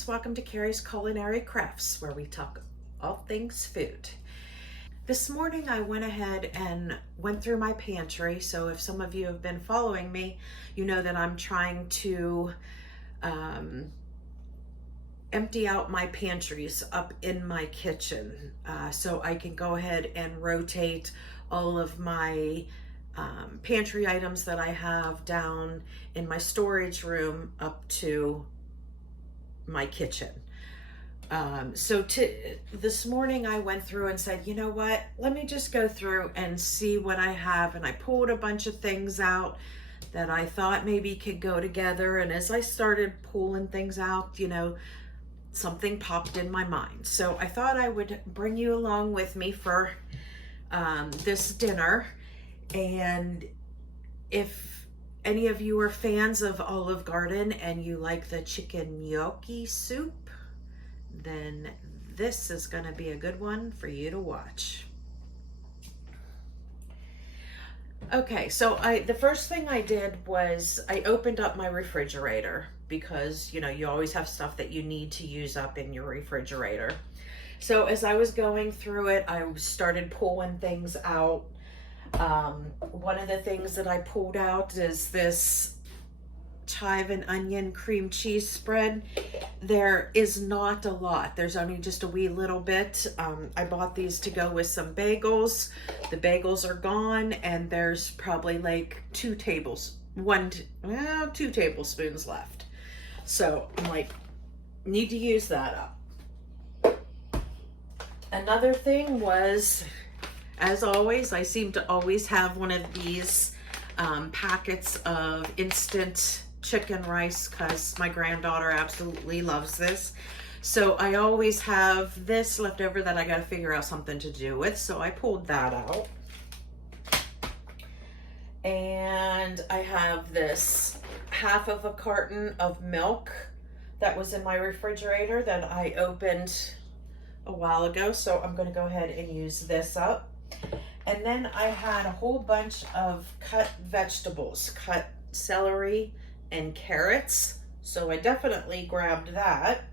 friends, welcome to Carrie's Culinary Crafts, where we talk all things food. This morning I went ahead and went through my pantry, so if some of you have been following me, you know that I'm trying to empty out my pantries up in my kitchen so I can go ahead and rotate all of my pantry items that I have down in my storage room up to my kitchen. This morning I went through and said, you know what, let me just go through and see what I have, and I pulled a bunch of things out that I thought maybe could go together. And as I started pulling things out, you know, something popped in my mind, so I thought I would bring you along with me for this dinner. And if any of you are fans of Olive Garden and you like the chicken gnocchi soup, then this is going to be a good one for you to watch. Okay, so the first thing I did was I opened up my refrigerator, because you know you always have stuff that you need to use up in your refrigerator. So as I was going through it, I started pulling things out. One of the things that I pulled out is this chive and onion cream cheese spread. There is not a lot. There's only just a wee little bit. I bought these to go with some bagels. The bagels are gone, and there's probably like 2 tablespoons left. So I'm like, need to use that up. Another thing was, as always, I seem to always have one of these packets of instant chicken rice, because my granddaughter absolutely loves this. So I always have this left over that I got to figure out something to do with. So I pulled that out. And I have this half of a carton of milk that was in my refrigerator that I opened a while ago. So I'm going to go ahead and use this up. And then I had a whole bunch of cut vegetables, cut celery and carrots. So I definitely grabbed that.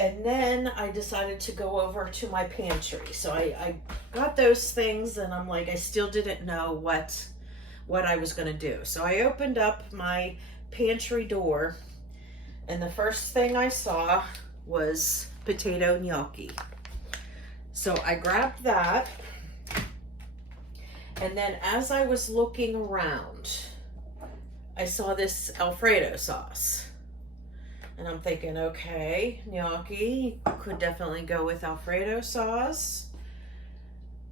And then I decided to go over to my pantry. So I got those things, and I'm like, I still didn't know what I was going to do. So I opened up my pantry door, and the first thing I saw was potato gnocchi. So I grabbed that, and then as I was looking around, I saw this Alfredo sauce. And I'm thinking, okay, gnocchi could definitely go with Alfredo sauce.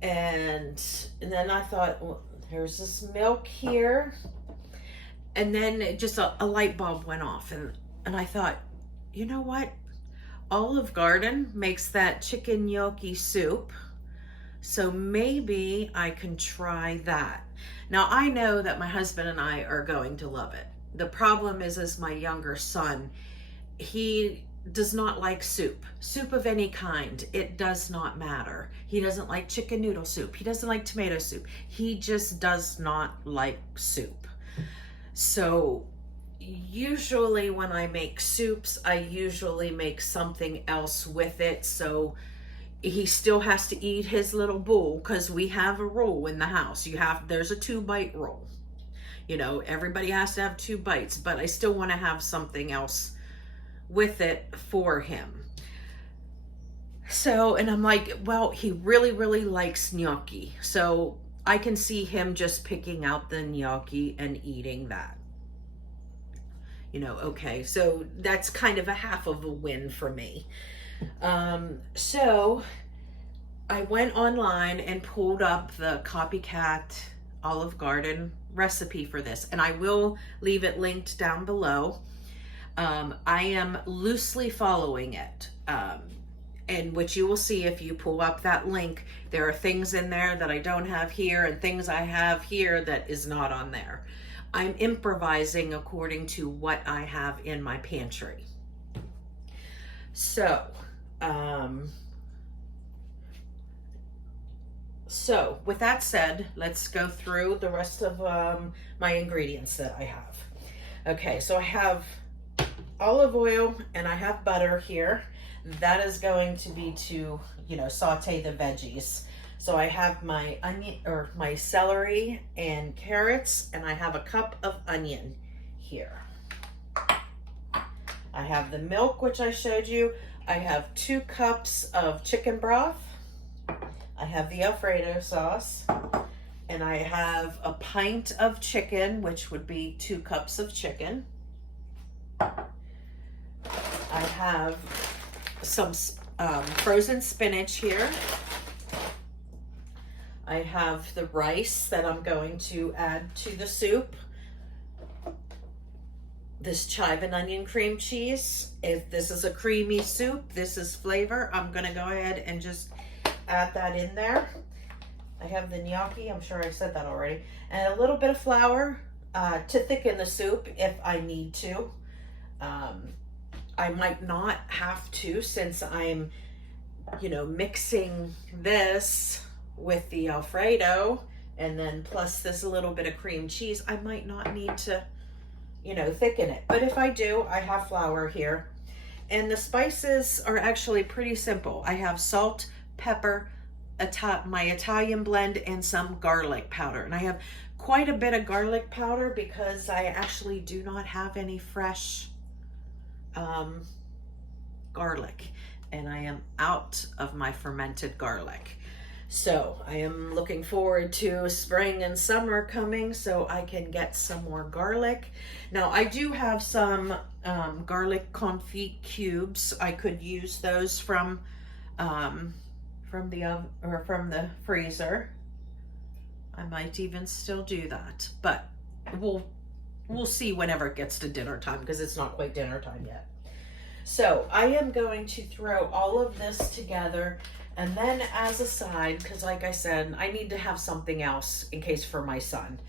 And then I thought, well, there's this milk here. And then just a light bulb went off. And I thought, you know what? Olive Garden makes that chicken gnocchi soup, so maybe I can try that. Now I know that my husband and I are going to love it. The problem is my younger son, he does not like soup of any kind. It does not matter. He doesn't like chicken noodle soup. He doesn't like tomato soup. He just does not like soup. So usually when I make soups, I usually make something else with it. So he still has to eat his little bowl, because we have a rule in the house. There's a 2-bite rule. You know, everybody has to have 2 bites, but I still want to have something else with it for him. So, and I'm like, well, he really, really likes gnocchi. So I can see him just picking out the gnocchi and eating that. You know, okay, so that's kind of a half of a win for me. So I went online and pulled up the copycat Olive Garden recipe for this, and I will leave it linked down below. I am loosely following it, and which you will see if you pull up that link. There are things in there that I don't have here, and things I have here that is not on there. I'm improvising according to what I have in my pantry. So, with that said, let's go through the rest of my ingredients that I have. Okay, so I have olive oil and I have butter here. That is going to be to, saute the veggies. So I have my onion or my celery and carrots, and I have a cup of onion here. I have the milk, which I showed you. I have 2 cups of chicken broth. I have the Alfredo sauce, and I have a pint of chicken, which would be 2 cups of chicken. I have some frozen spinach here. I have the rice that I'm going to add to the soup. This chive and onion cream cheese. If this is a creamy soup, this is flavor. I'm gonna go ahead and just add that in there. I have the gnocchi, I'm sure I said that already. And a little bit of flour to thicken the soup if I need to. I might not have to, since I'm, mixing this with the Alfredo and then plus this little bit of cream cheese. I might not need to, thicken it. But if I do, I have flour here. And the spices are actually pretty simple. I have salt, pepper, my Italian blend, and some garlic powder. And I have quite a bit of garlic powder because I actually do not have any fresh garlic, and I am out of my fermented garlic. So I am looking forward to spring and summer coming so I can get some more garlic. Now I do have some garlic confit cubes. I could use those from the freezer. I might even still do that, but we'll see whenever it gets to dinner time, because it's not quite dinner time yet. So I am going to throw all of this together, and then as a side, because like I said, I need to have something else in case for my son.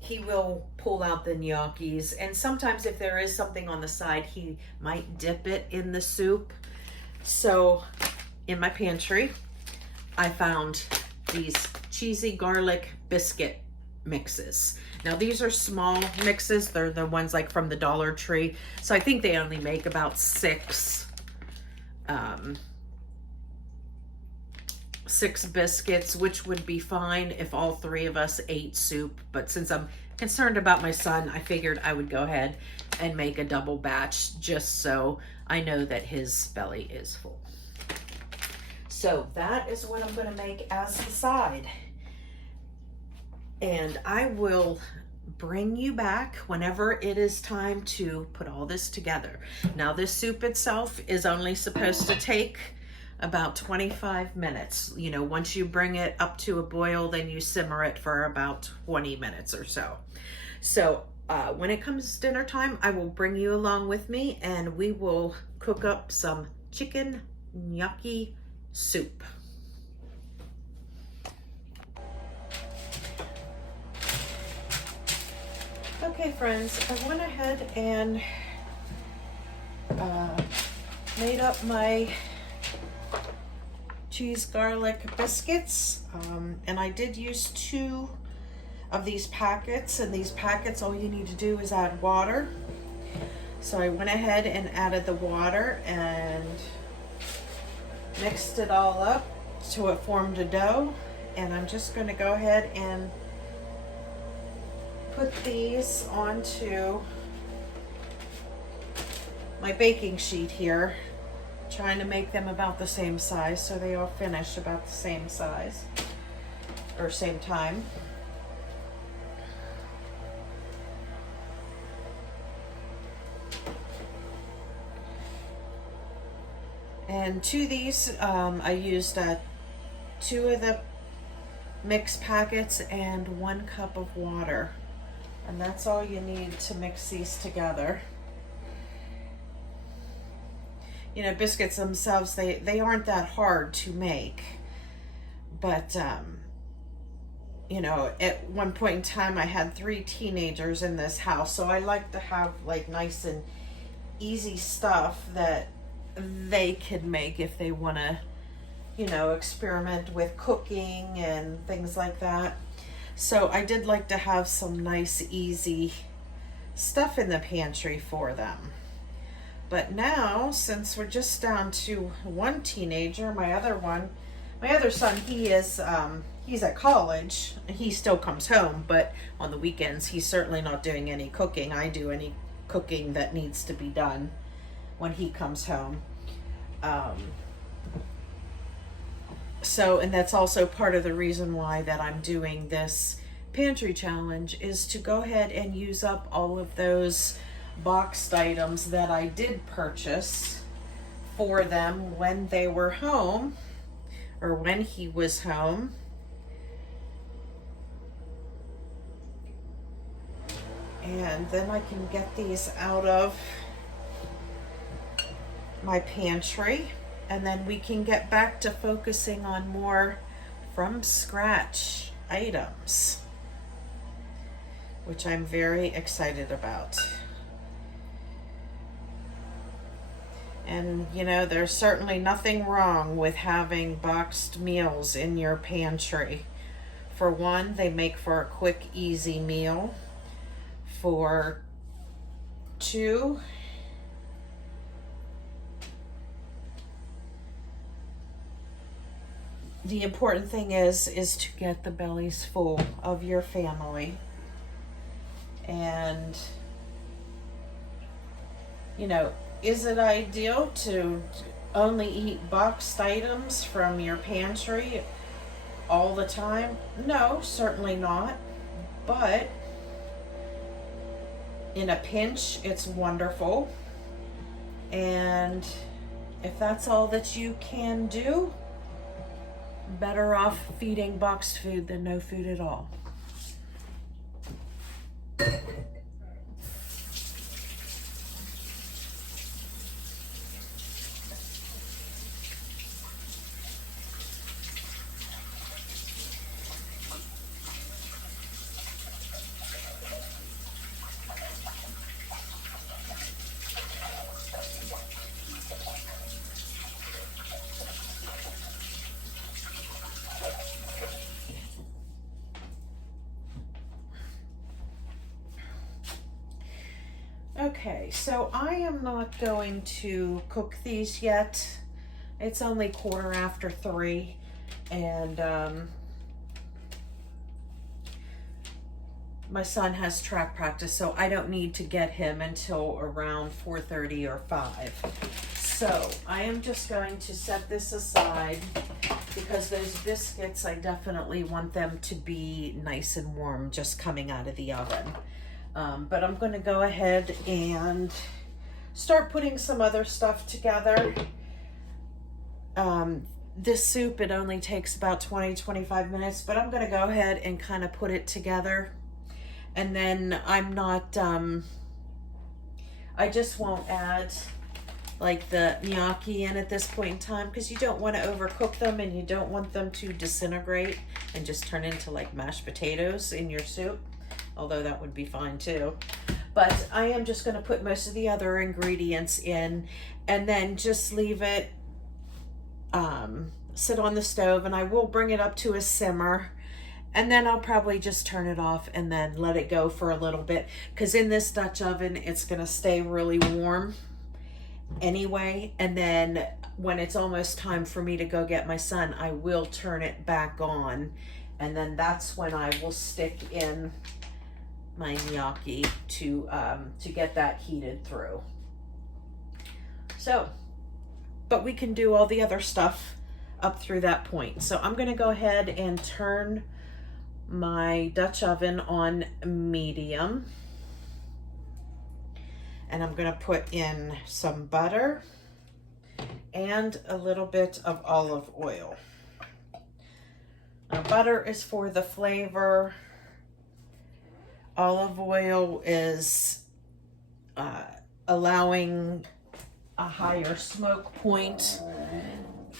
He will pull out the gnocchis, and sometimes if there is something on the side, he might dip it in the soup. So in my pantry, I found these cheesy garlic biscuit mixes. Now these are small mixes. They're the ones like from the Dollar Tree. So I think they only make about 6 biscuits, which would be fine if all 3 of us ate soup. But since I'm concerned about my son, I figured I would go ahead and make a double batch just so I know that his belly is full. So that is what I'm going to make as the side. And I will bring you back whenever it is time to put all this together. Now this soup itself is only supposed to take about 25 minutes. Once you bring it up to a boil, then you simmer it for about 20 minutes or so. So when it comes dinner time, I will bring you along with me and we will cook up some chicken gnocchi soup. Okay friends, I went ahead and made up my cheese garlic biscuits, and I did use 2 of these packets, and these packets, all you need to do is add water. So I went ahead and added the water and mixed it all up so it formed a dough, and I'm just going to go ahead and put these onto my baking sheet here, trying to make them about the same size so they all finish about the same size or same time. And to these, I used 2 of the mix packets and 1 cup of water. And that's all you need to mix these together. Biscuits themselves, they aren't that hard to make. But, at one point in time, I had 3 teenagers in this house. So I like to have like nice and easy stuff that they can make if they want to, experiment with cooking and things like that. So I did like to have some nice, easy stuff in the pantry for them. But now, since we're just down to one teenager, my other son, he's at college. He still comes home, but on the weekends, he's certainly not doing any cooking. I do any cooking that needs to be done when he comes home. And that's also part of the reason why that I'm doing this pantry challenge, is to go ahead and use up all of those boxed items that I did purchase for them when they were home, or when he was home. And then I can get these out of my pantry, and then we can get back to focusing on more from scratch items, which I'm very excited about. And you know, there's certainly nothing wrong with having boxed meals in your pantry. For one, they make for a quick, easy meal. For two, the important thing is to get the bellies full of your family. And you know, is it ideal to only eat boxed items from your pantry all the time? No, certainly not. But in a pinch, it's wonderful. And if that's all that you can do, better off feeding boxed food than no food at all. Okay, so I am not going to cook these yet. It's only 3:15, and my son has track practice, so I don't need to get him until around 4:30 or 5. So I am just going to set this aside, because those biscuits, I definitely want them to be nice and warm just coming out of the oven. But I'm going to go ahead and start putting some other stuff together. This soup, it only takes about 20-25 minutes, but I'm going to go ahead and kind of put it together. And then I'm not, I just won't add like the gnocchi in at this point in time, because you don't want to overcook them and you don't want them to disintegrate and just turn into like mashed potatoes in your soup. Although that would be fine too. But I am just going to put most of the other ingredients in, and then just leave it sit on the stove, and I will bring it up to a simmer, and then I'll probably just turn it off and then let it go for a little bit, because in this Dutch oven it's going to stay really warm anyway. And then when it's almost time for me to go get my son, I will turn it back on, and then that's when I will stick in my gnocchi to get that heated through. So, but we can do all the other stuff up through that point. So I'm going to go ahead and turn my Dutch oven on medium, and I'm going to put in some butter and a little bit of olive oil. Now, butter is for the flavor. Olive oil is allowing a higher smoke point.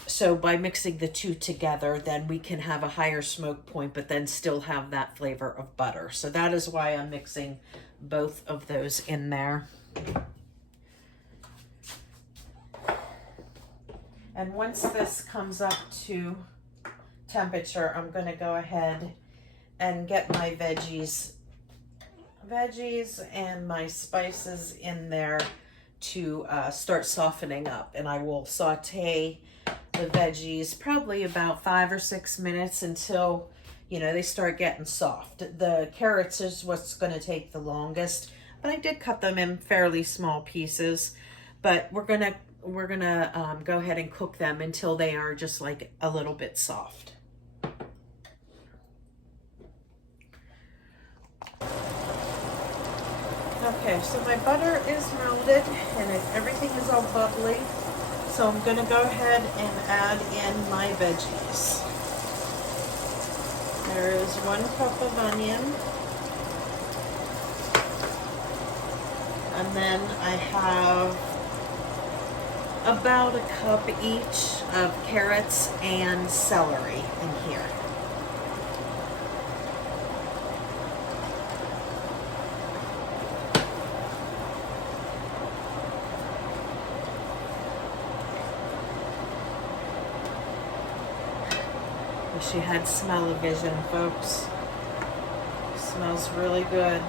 So by mixing the two together, then we can have a higher smoke point, but then still have that flavor of butter. So that is why I'm mixing both of those in there. And once this comes up to temperature, I'm going to go ahead and get my veggies and my spices in there to start softening up, and I will saute the veggies probably about 5 or 6 minutes until, you know, they start getting soft. The carrots is what's going to take the longest, but I did cut them in fairly small pieces. But we're gonna go ahead and cook them until they are just like a little bit soft. Okay, so my butter is melted and everything is all bubbly. So I'm gonna go ahead and add in my veggies. There is 1 cup of onion. And then I have about a cup each of carrots and celery in here. She had smell-o-vision, folks. Smells really good.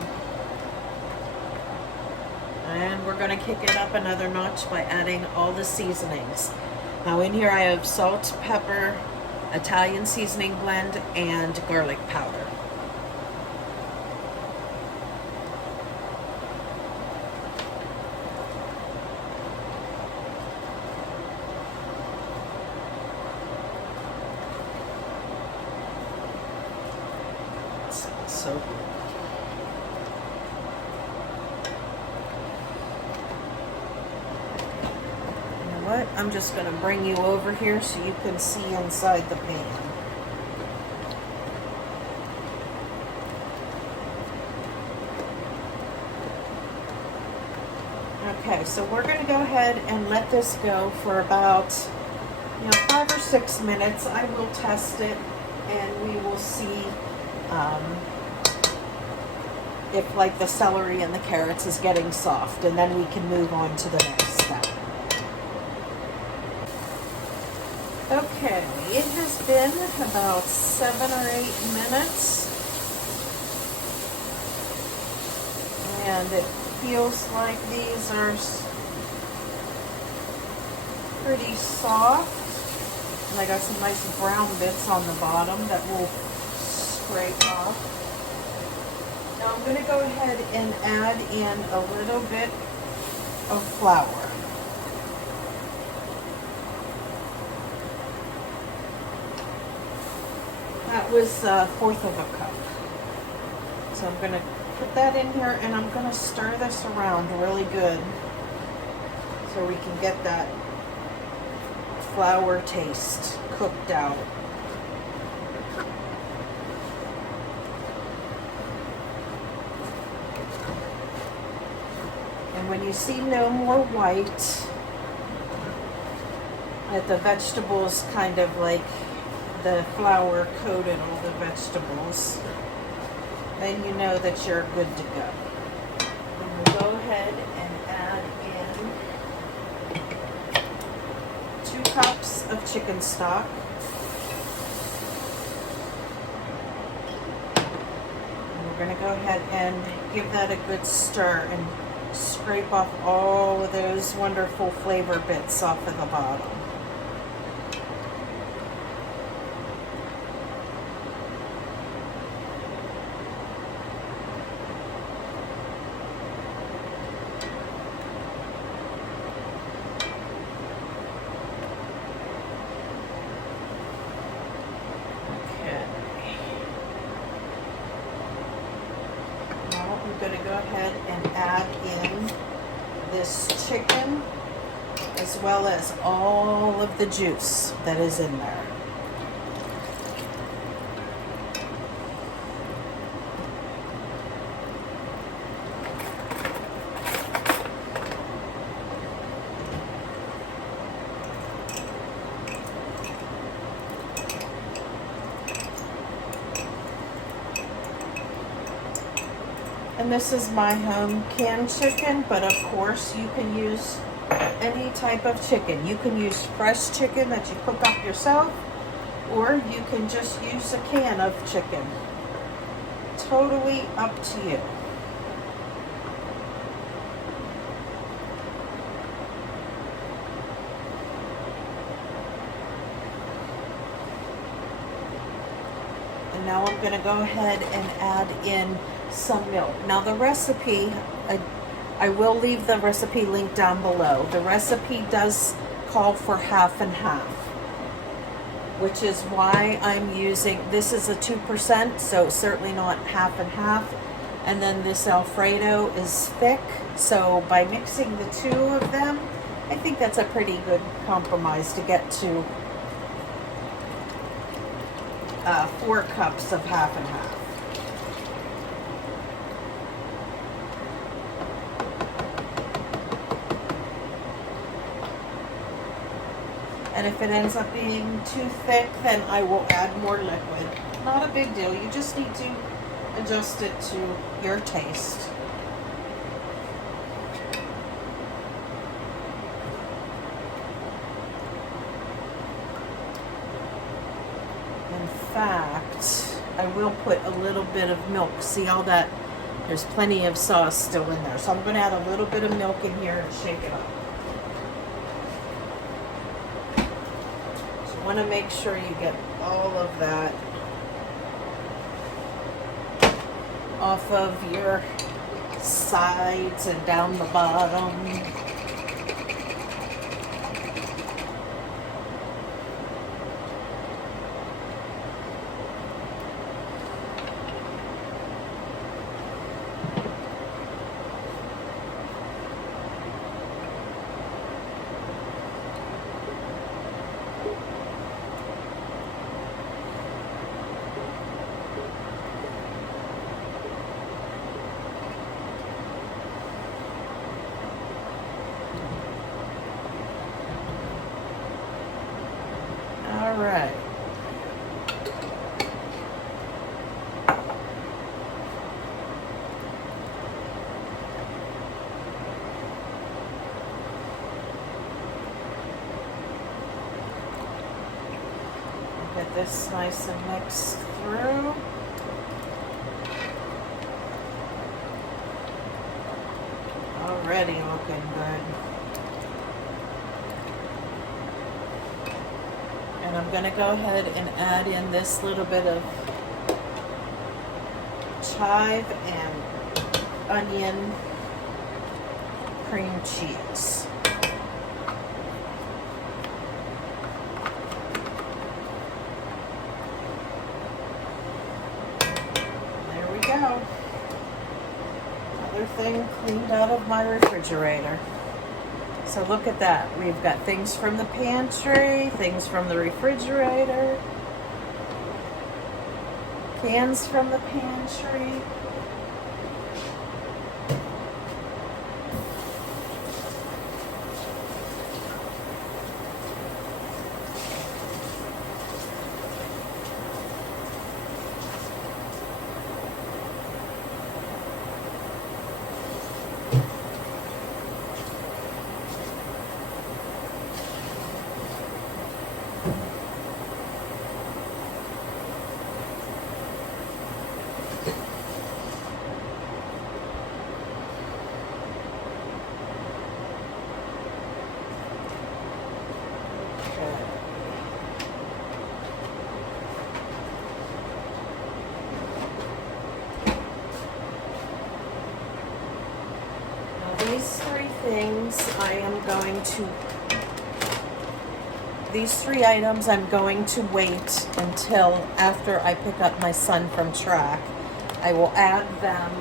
And we're going to kick it up another notch by adding all the seasonings. Now in here I have salt, pepper, Italian seasoning blend, and garlic powder. So good. You know what? I'm just going to bring you over here so you can see inside the pan. Okay, so we're going to go ahead and let this go for about, 5 or 6 minutes. I will test it and we will see if like the celery and the carrots is getting soft, and then we can move on to the next step. Okay, it has been about 7 or 8 minutes, and it feels like these are pretty soft, and I got some nice brown bits on the bottom that will scrape off. Now I'm going to go ahead and add in a little bit of flour. That was 1/4 of a cup. So I'm going to put that in here and I'm going to stir this around really good so we can get that flour taste cooked out. And when you see no more white, that the vegetables kind of like the flour coated all the vegetables, then you know that you're good to go. And we'll go ahead and add in 2 cups of chicken stock. And we're going to go ahead and give that a good stir and scrape off all of those wonderful flavor bits off of the bottom. Going to go ahead and add in this chicken as well as all of the juice that is in there. And this is my home canned chicken, but of course you can use any type of chicken. You can use fresh chicken that you cook up yourself, or you can just use a can of chicken. Totally up to you. And now I'm going to go ahead and add in some milk. Now the recipe, I will leave the recipe link down below. The recipe does call for half and half, which is why I'm using, this is a 2%, so certainly not half and half. And then this Alfredo is thick, so by mixing the two of them, I think that's a pretty good compromise to get to 4 cups of half and half. And if it ends up being too thick, then I will add more liquid. Not a big deal, you just need to adjust it to your taste. In fact, I will put a little bit of milk. See all that? There's plenty of sauce still in there. So I'm going to add a little bit of milk in here and shake it up. So you want to make sure you get all of that off of your sides and down the bottom. All right. Get this nice and mixed through. Already looking good. And I'm going to go ahead and add in this little bit of chive and onion cream cheese. There we go. Another thing cleaned out of my refrigerator. So look at that. We've got things from the pantry, things from the refrigerator, cans from the pantry. These three items I'm going to wait until after I pick up my son from track. I will add them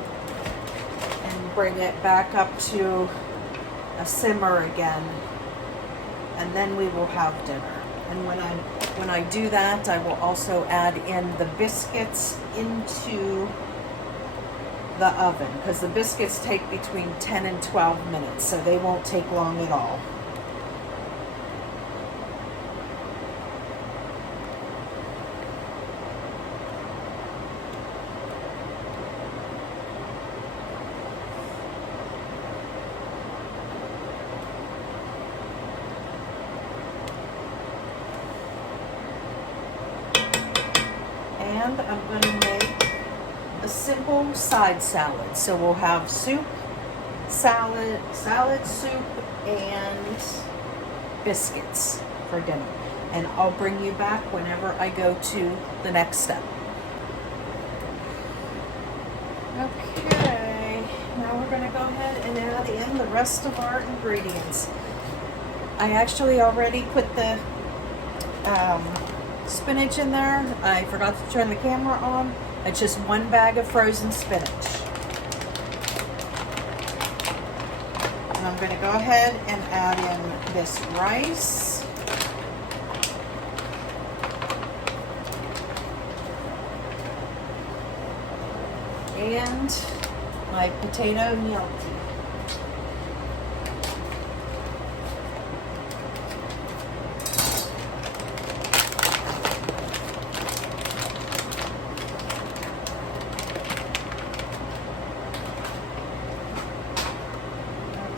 and bring it back up to a simmer again, and then we will have dinner. And when I do that, I will also add in the biscuits into the oven, because the biscuits take between 10 and 12 minutes, so they won't take long at all. And I'm going to make a simple side salad. So we'll have soup, salad, soup, and biscuits for dinner. And I'll bring you back whenever I go to the next step. Okay, now we're going to go ahead and add in the rest of our ingredients. I actually already put the spinach in there. I forgot to turn the camera on. It's just 1 bag of frozen spinach. And I'm going to go ahead and add in this rice. And my potato gnocchi.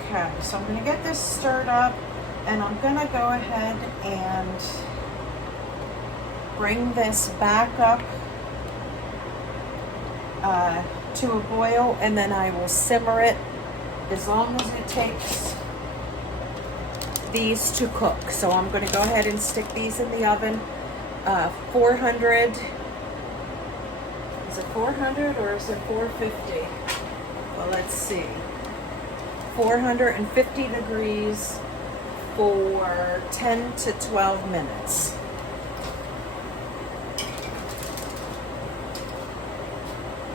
Okay, so I'm going to get this stirred up, and I'm going to go ahead and bring this back up to a boil, and then I will simmer it as long as it takes these to cook. So I'm going to go ahead and stick these in the oven. 400, is it 400 or is it 450? Well, let's see. 450 degrees for 10 to 12 minutes.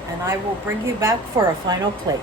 And I will bring you back for a final plate.